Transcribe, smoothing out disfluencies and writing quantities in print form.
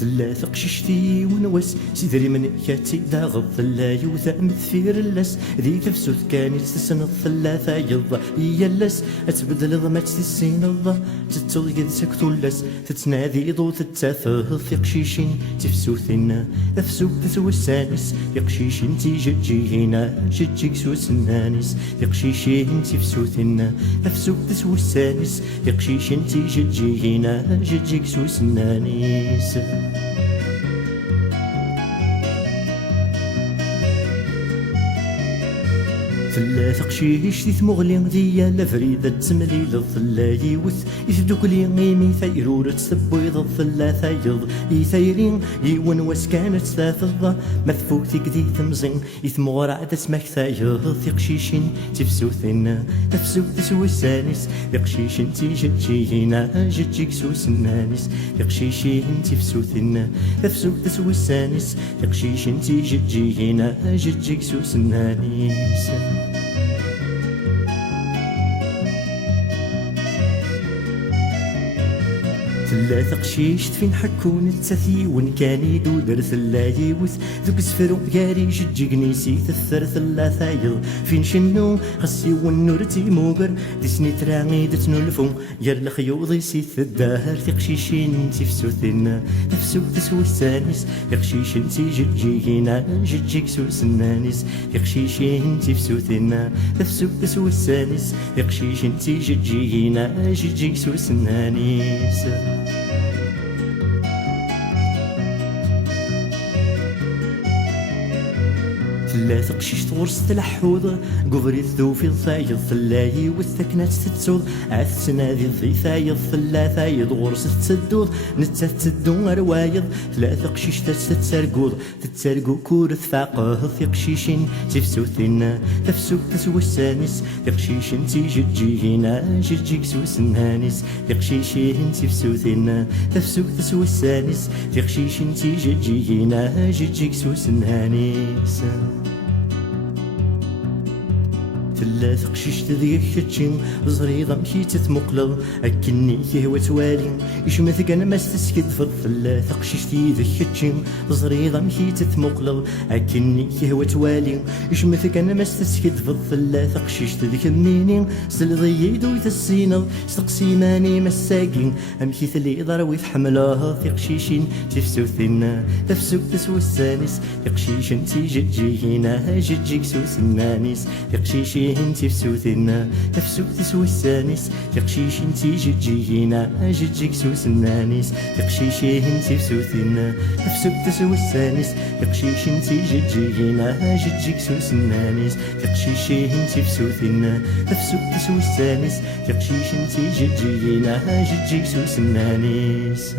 ثلاث قششتي ونوس سيدري من كاتي داغض ثلا يوثا مثير اللس ذي تفسوث كانت تسند ثلاثة يضا يلس اتبدل ضمت تسين الضا تتلقى سكتو اللس تتنادي ضو تتاثث يقشيشين تفسوثنا تفسوث تسوسانس يقشيشين تيجيهنا جيك سوسنانس يقشيشين تفسوثنا تفسوث تسوسانس يقشيشين تيجيهنا جيك سوسنانس ثلاث قشيش دي ثمغلي ديال فريدة تمليل ثلا يوث يثدوكلي غيمي ثيرور تسبويض ثلاثة يض يثيرين يون واسكانت ثلاثة مثفوتك دي ثمزين يثمغر عدة سمك ثايض يقشيشين تفسوثنا تفسوث تسوسانس يقشيشين تيجينا جيك سوسنانس يقشيشين تفسوثنا تفسوث تسوسانس يقشيشين تيجينا جيك سوسنانس ثلاث قشيش فين حكون التثي وين كان يدودر ثلا يوث ذوك سفرو قاري جيك نسيت الثر ثلاثة يض فين شنو خسي ونورتي موقر ديسني تراغي دتنو الفون يا الخيوض يسيت الدهر تقشيشين تفسوثنا تفسو تسوسانس يقشيشين تيجينا جيك سوسنانس يقشيشين تفسوثنا تفسو تسوسانس يقشيشين تيجينا جيك سوسنانس ثلاث قشيش تغرس تلحوض قبري ذوفي الثايض ثلاي والثكنات تتسوض عث تنادي ذي ثايض ثلاثة يضغرس تسدوض نتتدو روايض ثلاث قشيش تتسرقو كورث فاقه في قشيشين تفسوثنا تفسوك تسوسانس يقشيشين تيجينا جيك سوسنانس يقشيشين تفسوثنا تفسوك تسوسانس يقشيشين تيجينا جيك سوسنانس ثلاث قشيش تذيك كتشين زريضة مشي تتمقلض أكني كهوة توالي يشمث كان ما استسكد فض ثلاث قشيش تذيك كتشين زريضة مشي تتمقلض أكني كهوة توالي يشمث كان ما استسكد فض ثلاث قشيش تذيك منيني سلضي يدو يتسينض سقسي ماني مساقين أمشي ثلي ضروي حملاه في قشيشين تفسوثنا تفسوك تسوسانس يقشيشين تيجينا جيك سوسنانس يقشيشين تفسوثنا تفسوك تسوسانس يقشيشين تيجينا جيك سوسنانس يقشيشين تفسوثنا تفسوك تسوسانس يقشيشين تيجينا جيك سوسنانس يقشيشين تفسوثنا تفسوك تسوسانس يقشيشين تيجينا جيك سوسنانس